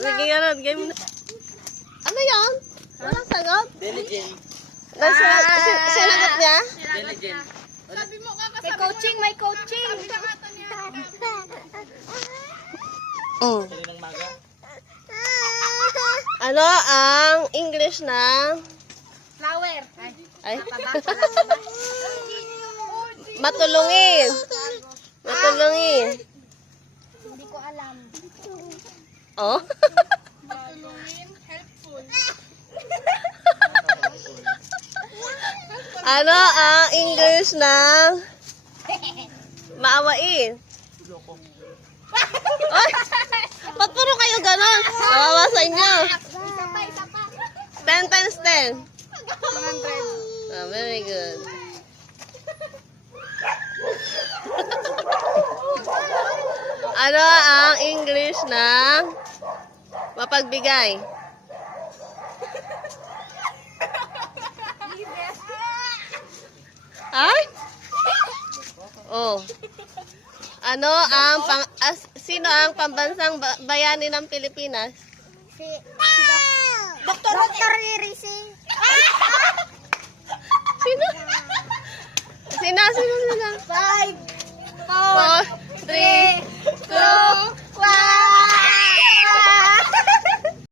Sige nga na. Game na. Ano yan? Walang sagot? Diligent. Sinagot niya? Diligent. Sabi mo ka May coaching, may coaching. Sabi ka kata niya. Kaninang maga? Ano ang English ng... Flower. Ay. Matulungin. Matulungin. Hindi ko alam. Oh? Matulungin, helpful. Ano ang English ng maawain? Ay! Ba't puro kayo ganon? Kawawa sa inyo. Isa pa, isa pa. 10 times 10. 100. Oh, very good. Ano ang English ng mapagbigay? Ay? Oh. Ano ang sino ang pambansang bayani ng Pilipinas? Si Dr. Rirising. Sino? Sino? 5,